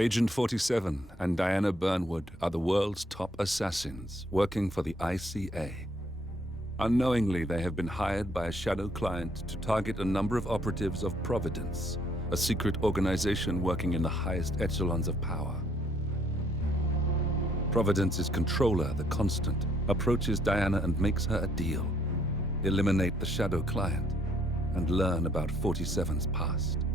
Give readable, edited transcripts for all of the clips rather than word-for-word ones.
Agent 47 and Diana Burnwood are the world's top assassins working for the ICA. Unknowingly, they have been hired by a shadow client to target a number of operatives of Providence, a secret organization working in the highest echelons of power. Providence's controller, the Constant, approaches Diana and makes her a deal. Eliminate the shadow client and learn about 47's past.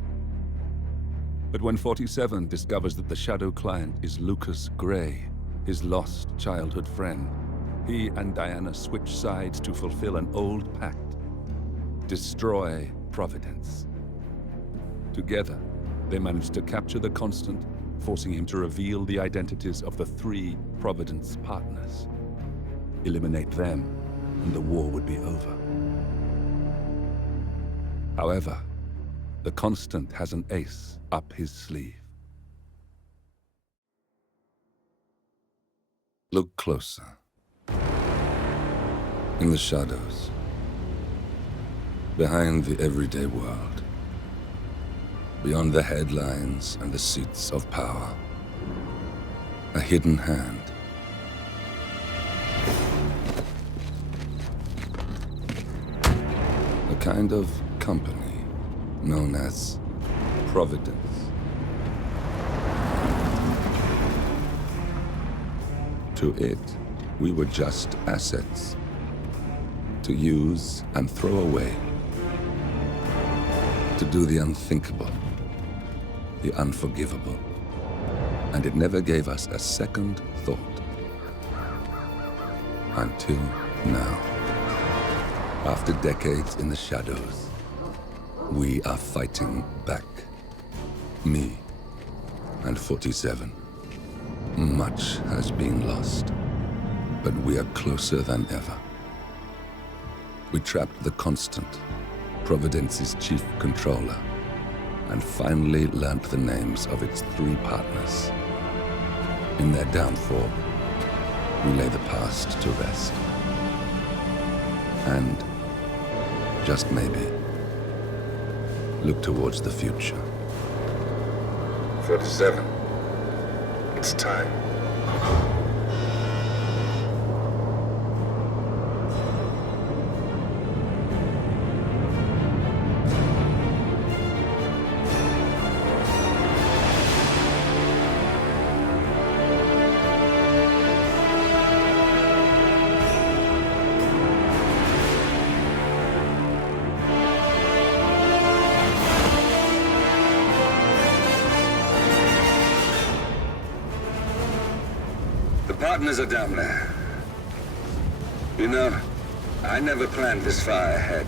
But when 47 discovers that the shadow client is Lucas Gray, his lost childhood friend, he and Diana switch sides to fulfill an old pact: destroy Providence. Together, they manage to capture the Constant, forcing him to reveal the identities of the 3 Providence partners. Eliminate them, and the war would be over. However, the Constant has an ace up his sleeve. Look closer. In the shadows, behind the everyday world, beyond the headlines and the seats of power, a hidden hand. A kind of company known as Providence. To it, we were just assets, to use and throw away, to do the unthinkable, the unforgivable, and it never gave us a second thought. Until now. After decades in the shadows, we are fighting back. Me and 47. Much has been lost, but we are closer than ever. We trapped the Constant, Providence's chief controller, and finally learnt the names of its 3 partners. In their downfall, we lay the past to rest. And, just maybe, look towards the future. 47. It's time. Partners are down there. You know, I never planned this far ahead.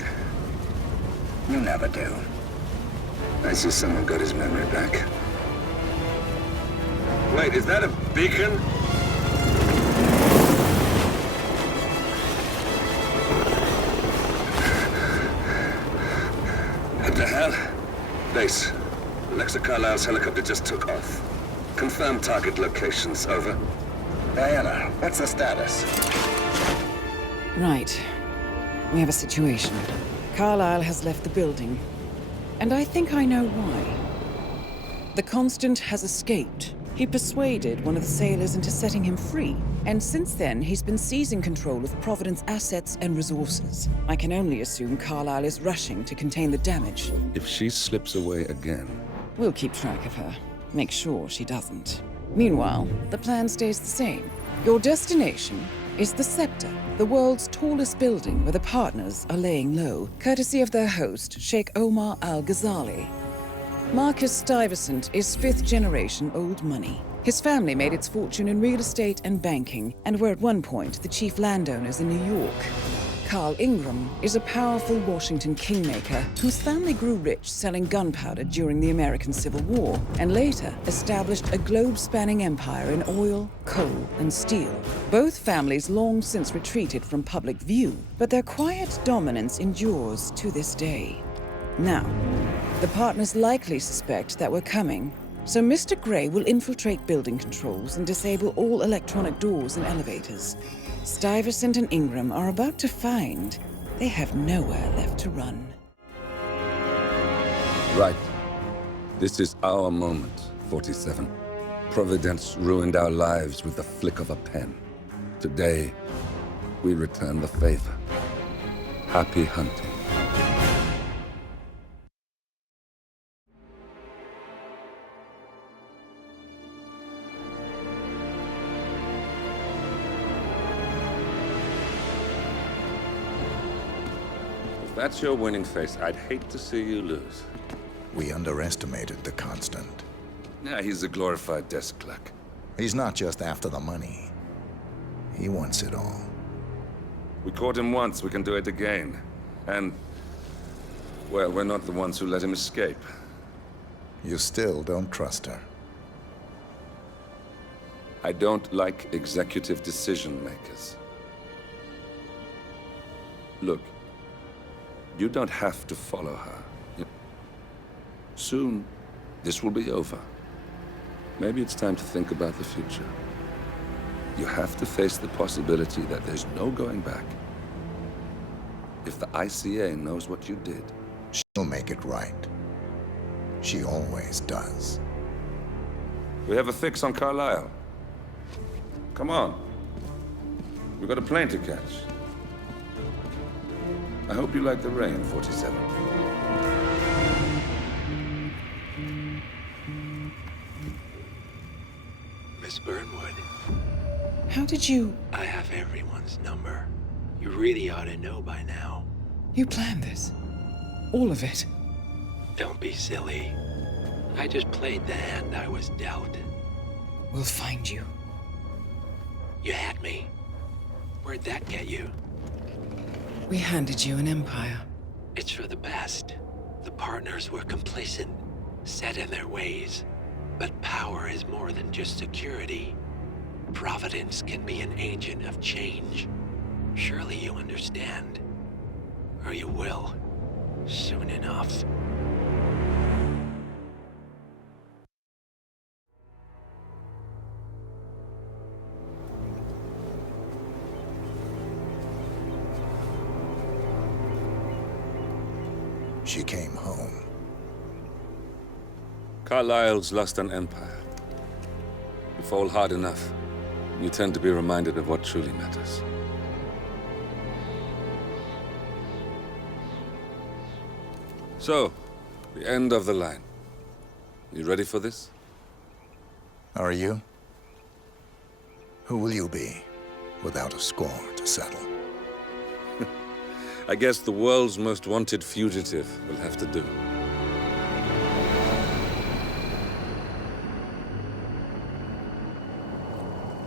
You never do. I see someone got his memory back. Wait, is that a beacon? What the hell? Base. Alexa Carlisle's helicopter just took off. Confirm target locations, over. Diana, what's the status? Right. We have a situation. Carlisle has left the building. And I think I know why. The Constant has escaped. He persuaded one of the sailors into setting him free. And since then, he's been seizing control of Providence assets and resources. I can only assume Carlisle is rushing to contain the damage. If she slips away again... We'll keep track of her. Make sure she doesn't. Meanwhile, the plan stays the same. Your destination is the Scepter, the world's tallest building where the partners are laying low, courtesy of their host, Sheikh Omar Al-Ghazali. Marcus Stuyvesant is 5th-generation old money. His family made its fortune in real estate and banking, and were at one point the chief landowners in New York. Carl Ingram is a powerful Washington kingmaker whose family grew rich selling gunpowder during the American Civil War, and later established a globe-spanning empire in oil, coal, and steel. Both families long since retreated from public view, but their quiet dominance endures to this day. Now, the partners likely suspect that we're coming, so Mr. Gray will infiltrate building controls and disable all electronic doors and elevators. Stuyvesant and Ingram are about to find they have nowhere left to run. Right. This is our moment, 47. Providence ruined our lives with the flick of a pen. Today, we return the favor. Happy hunting. If that's your winning face, I'd hate to see you lose. We underestimated the Constant. Yeah, he's a glorified desk clerk. He's not just after the money. He wants it all. We caught him once, we can do it again. And, well, we're not the ones who let him escape. You still don't trust her. I don't like executive decision makers. Look, you don't have to follow her. Soon, this will be over. Maybe it's time to think about the future. You have to face the possibility that there's no going back. If the ICA knows what you did, She'll make it right. She always does. we have a fix on Carlisle. Come on. We've got a plane to catch. I hope you like the rain, 47. Miss Burnwood, How did you... I have everyone's number. You really ought to know by now. You planned this? All of it? Don't be silly. I just played the hand I was dealt. We'll find you. You had me. Where'd that get you? We handed you an empire. It's for the best. The partners were complacent, set in their ways. But power is more than just security. Providence can be an agent of change. Surely you understand. Or you will. Soon enough. She came home. Carlisle's lost an empire. You fall hard enough, you tend to be reminded of what truly matters. So, the end of the line. You ready for this? Are you? Who will you be, without a score to settle? I guess the world's most wanted fugitive will have to do.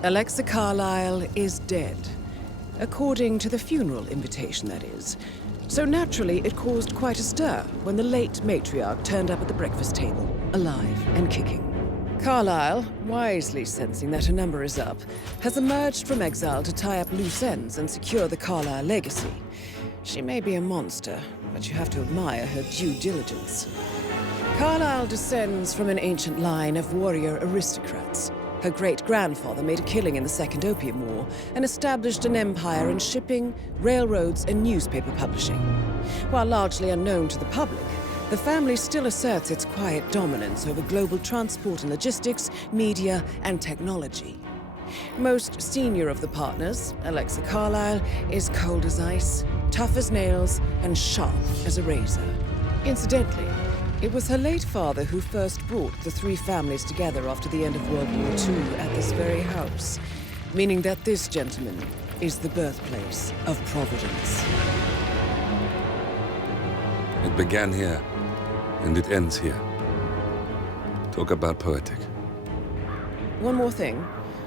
Alexa Carlisle is dead. According to the funeral invitation, that is. So naturally, it caused quite a stir when the late matriarch turned up at the breakfast table, alive and kicking. Carlisle, wisely sensing that her number is up, has emerged from exile to tie up loose ends and secure the Carlisle legacy. She may be a monster, but you have to admire her due diligence. Carlisle descends from an ancient line of warrior aristocrats. Her great-grandfather made a killing in the Second Opium War and established an empire in shipping, railroads, and newspaper publishing. While largely unknown to the public, the family still asserts its quiet dominance over global transport and logistics, media, and technology. Most senior of the partners, Alexa Carlisle, is cold as ice, tough as nails, and sharp as a razor. Incidentally, it was her late father who first brought the three families together after the end of World War II at this very house, meaning that this gentleman is the birthplace of Providence. It began here, and it ends here. Talk about poetic. One more thing.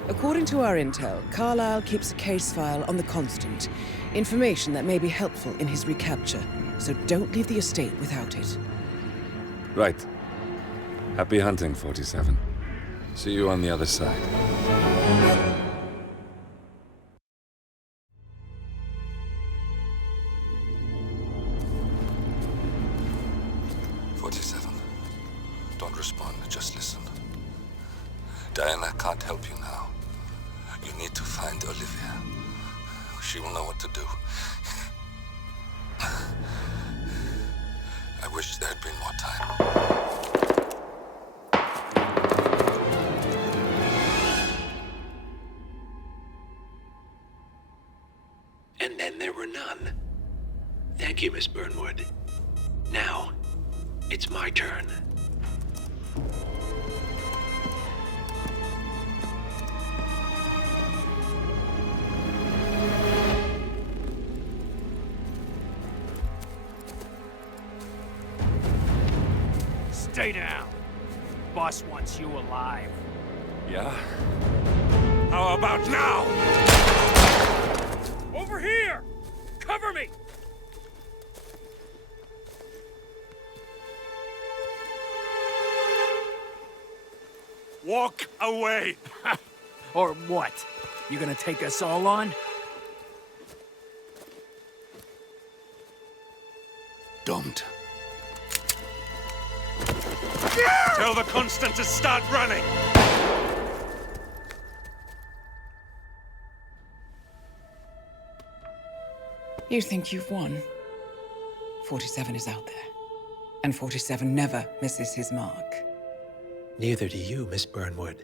According to our intel, Carlisle keeps a case file on the Constant. Information that may be helpful in his recapture, so don't leave the estate without it. Right. Happy hunting, 47. See you on the other side. Don't respond, just listen. Diana can't help you now. You need to find Olivia. She will know what to do. I wish there had been more time. then there were none. Thank you, Miss Burnwood. Now, it's my turn. Stay down. Boss wants you alive. Yeah? How about now? Over here! Cover me! Walk away! Or what? You gonna take us all on? Don't. Tell the Constant to start running! You think you've won? 47 is out there. And 47 never misses his mark. Neither do you, Miss Burnwood.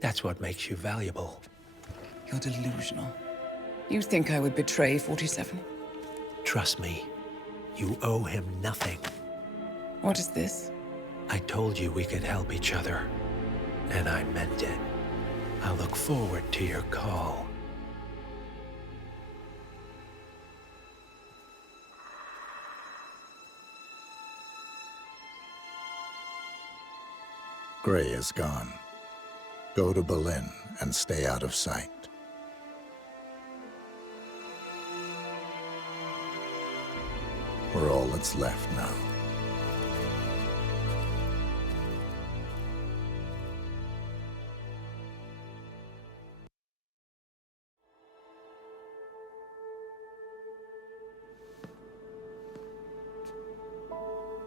That's what makes you valuable. You're delusional. You think I would betray 47? Trust me, you owe him nothing. What is this? I told you we could help each other, and I meant it. I look forward to your call. Gray is gone. Go to Berlin and stay out of sight. We're all that's left now.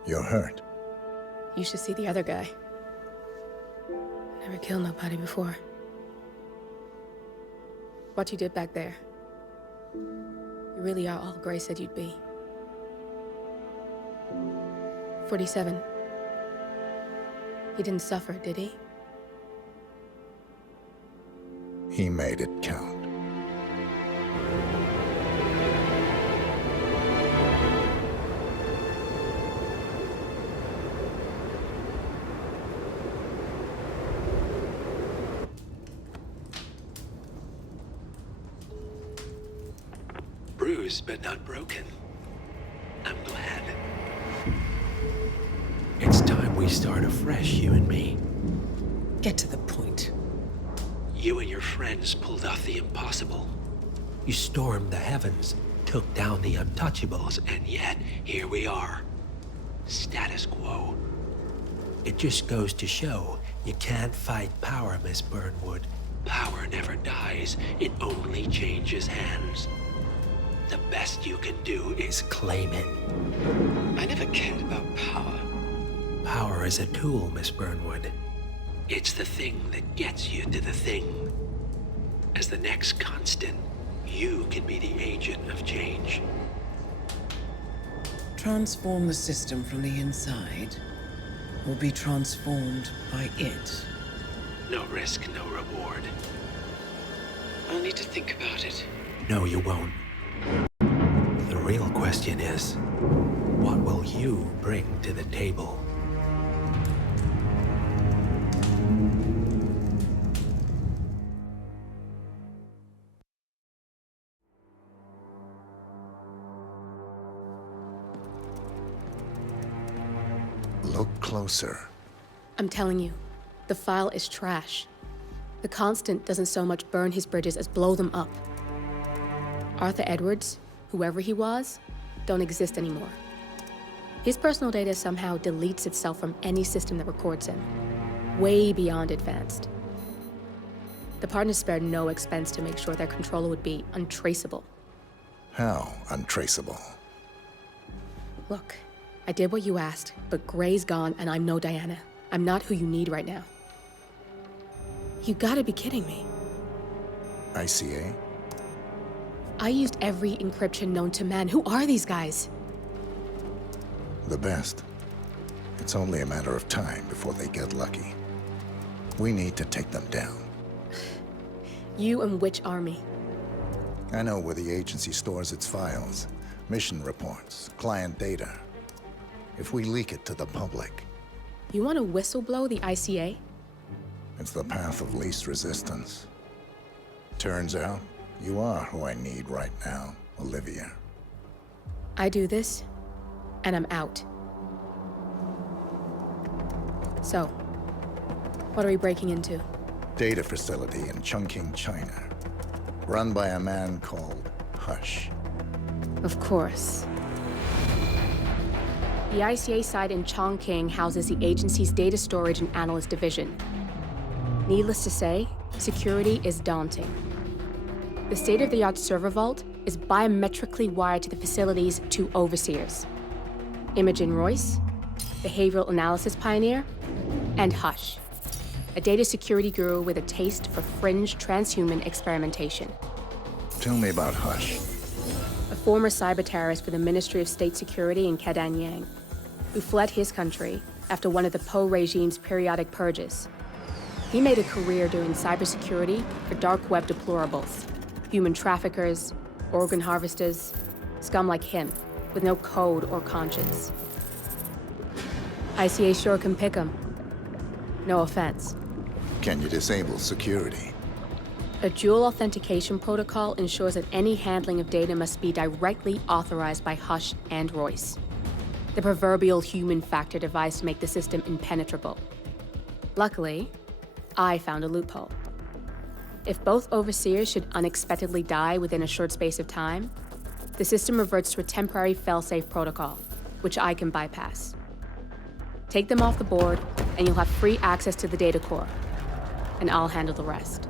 You're hurt. You should see the other guy. Never killed nobody before. What you did back there. You really are all Gray said you'd be. 47. He didn't suffer, did he? He made it count. Bruised but not broken. I'm glad. It's time we start afresh, you and me. Get to the point. You and your friends pulled off the impossible. You stormed the heavens, took down the untouchables, and yet here we are. Status quo. It just goes to show you can't fight power, Miss Burnwood. Power never dies, it only changes hands. The best you can do is claim it. I never cared about power. Power is a tool, Miss Burnwood. It's the thing that gets you to the thing. As the next constant, you can be the agent of change. Transform the system from the inside, or be transformed by it. No risk, no reward. I'll need to think about it. No, you won't. The real question is, what will you bring to the table? Look closer. I'm telling you, the file is trash. The Constant doesn't so much burn his bridges as blow them up. Arthur Edwards, whoever he was, don't exist anymore. His personal data somehow deletes itself from any system that records him, way beyond advanced. The partners spared no expense to make sure their controller would be untraceable. How untraceable? Look, I did what you asked, but Gray's gone and I'm no Diana. I'm not who you need right now. You gotta be kidding me. ICA? I used every encryption known to man. Who are these guys? The best. It's only a matter of time before they get lucky. We need to take them down. You and which army? I know where the agency stores its files, mission reports, client data. If we leak it to the public, You want to whistleblow the ICA? it's the path of least resistance. Turns out, you are who I need right now, Olivia. I do this, and I'm out. So, what are we breaking into? Data facility in Chongqing, China. Run by a man called Hush. Of course. The ICA site in Chongqing houses the agency's data storage and analyst division. Needless to say, security is daunting. The state-of-the-art server vault is biometrically wired to the facility's 2 overseers: Imogen Royce, behavioral analysis pioneer, and Hush, a data security guru with a taste for fringe transhuman experimentation. Tell me about Hush. A former cyber terrorist for the Ministry of State Security in Kedanyang, who fled his country after one of the Po regime's periodic purges. He made a career doing cybersecurity for dark web deplorables, human traffickers, organ harvesters, scum like him, with no code or conscience. ICA sure can pick 'em. No offense. Can you disable security? A dual authentication protocol ensures that any handling of data must be directly authorized by Hush and Royce, the proverbial human factor device to make the system impenetrable. Luckily, I found a loophole. If both overseers should unexpectedly die within a short space of time, the system reverts to a temporary fail-safe protocol, which I can bypass. Take them off the board, and you'll have free access to the data core, and I'll handle the rest.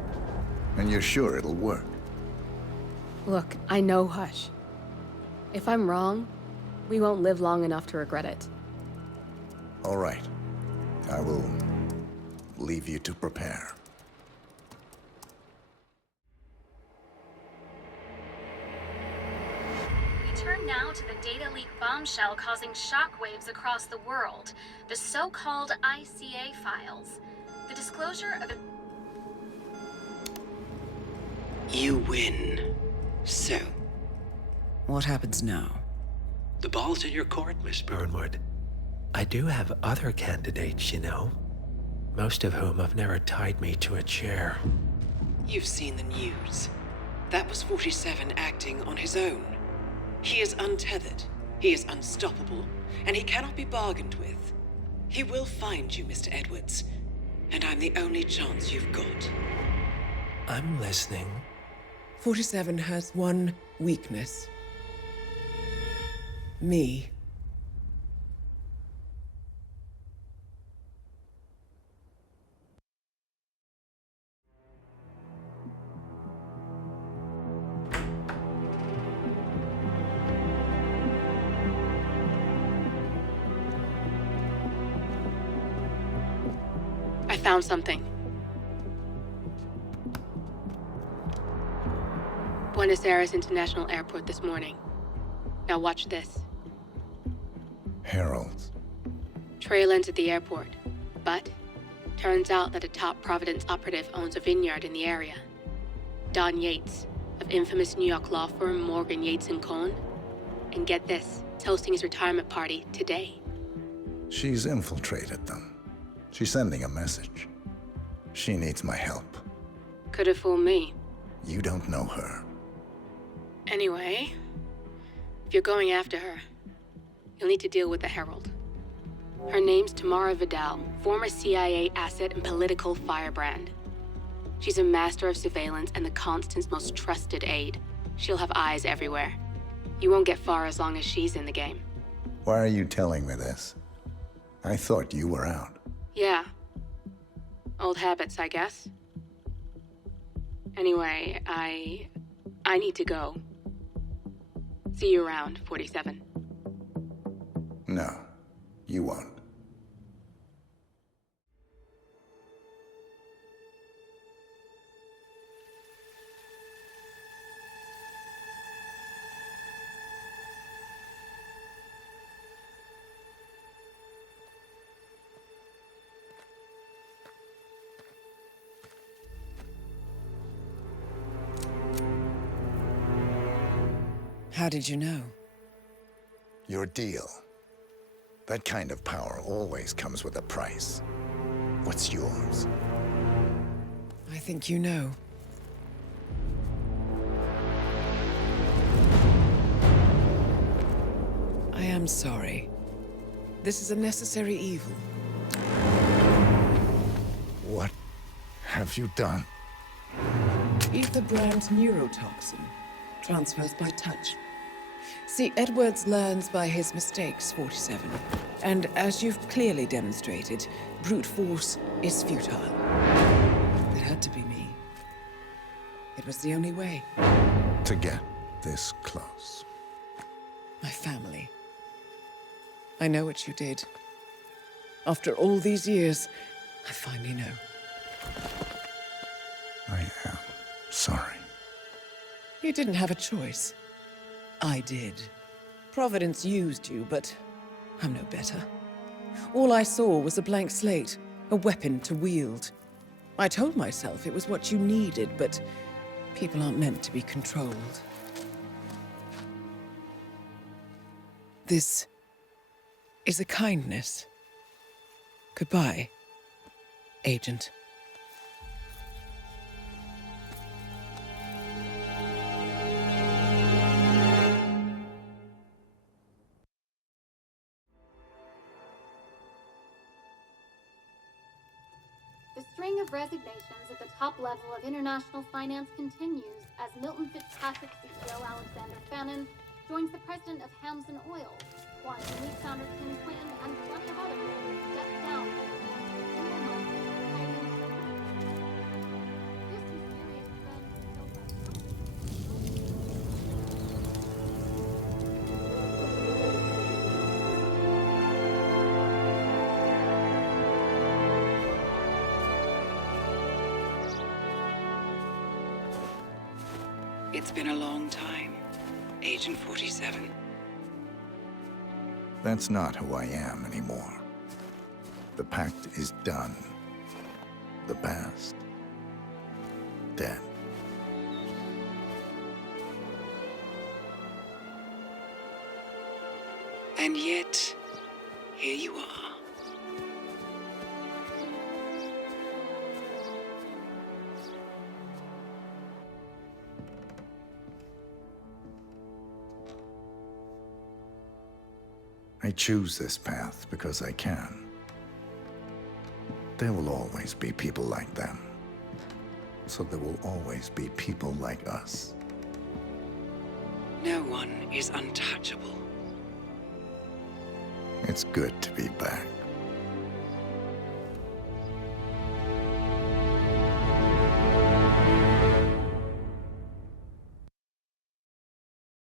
And you're sure it'll work? Look, I know Hush. If I'm wrong, we won't live long enough to regret it. All right. I will leave you to prepare. We turn now to the data leak bombshell causing shockwaves across the world, the so-called ICA files. The disclosure of You win. So, What happens now? the ball's in your court, Miss Burnwood. I do have other candidates, you know. Most of whom have never tied me to a chair. You've seen the news. That was 47 acting on his own. He is untethered, he is unstoppable, and he cannot be bargained with. He will find you, Mr. Edwards, and I'm the only chance you've got. I'm listening. 47 has one weakness. Me. I found something. Buenos Aires International Airport this morning. Now watch this. Heralds. Trail ends at the airport, but turns out that a top Providence operative owns a vineyard in the area. Don Yates, of infamous New York law firm Morgan, Yates & Cohn. And get this, is hosting his retirement party today. She's infiltrated them. She's sending a message. She needs my help. Could have fooled me. You don't know her. Anyway, if you're going after her, you'll need to deal with the Herald. Her name's Tamara Vidal, former CIA asset and political firebrand. She's a master of surveillance and the Constant's most trusted aide. She'll have eyes everywhere. You won't get far as long as she's in the game. Why are you telling me this? I thought you were out. Yeah. Old habits, I guess. Anyway, I need to go. See you around, 47. No, you won't. How did you know? Your deal. That kind of power always comes with a price. What's yours? I think you know. I am sorry. This is a necessary evil. What have you done? Ether brand neurotoxin transfers by touch. See, Edwards learns by his mistakes, 47. And as you've clearly demonstrated, brute force is futile. It had to be me. It was the only way. To get this close. My family. I know what you did. After all these years, I finally know. I am sorry. You didn't have a choice. I did. Providence used you, but I'm no better. All I saw was a blank slate, a weapon to wield. I told myself it was what you needed, but people aren't meant to be controlled. This is a kindness. Goodbye, Agent. The string of resignations at the top level of international finance continues as Milton Fitzpatrick CEO Alexander Fannin joins the president of Hamson Oil, Quantum Leap founder Tim Quinn, and plenty of others step down. It's been a long time, Agent 47. That's not who I am anymore. The pact is done. The past, dead. And yet, here you are. I choose this path because I can. There will always be people like them. So there will always be people like us. No one is untouchable. It's good to be back.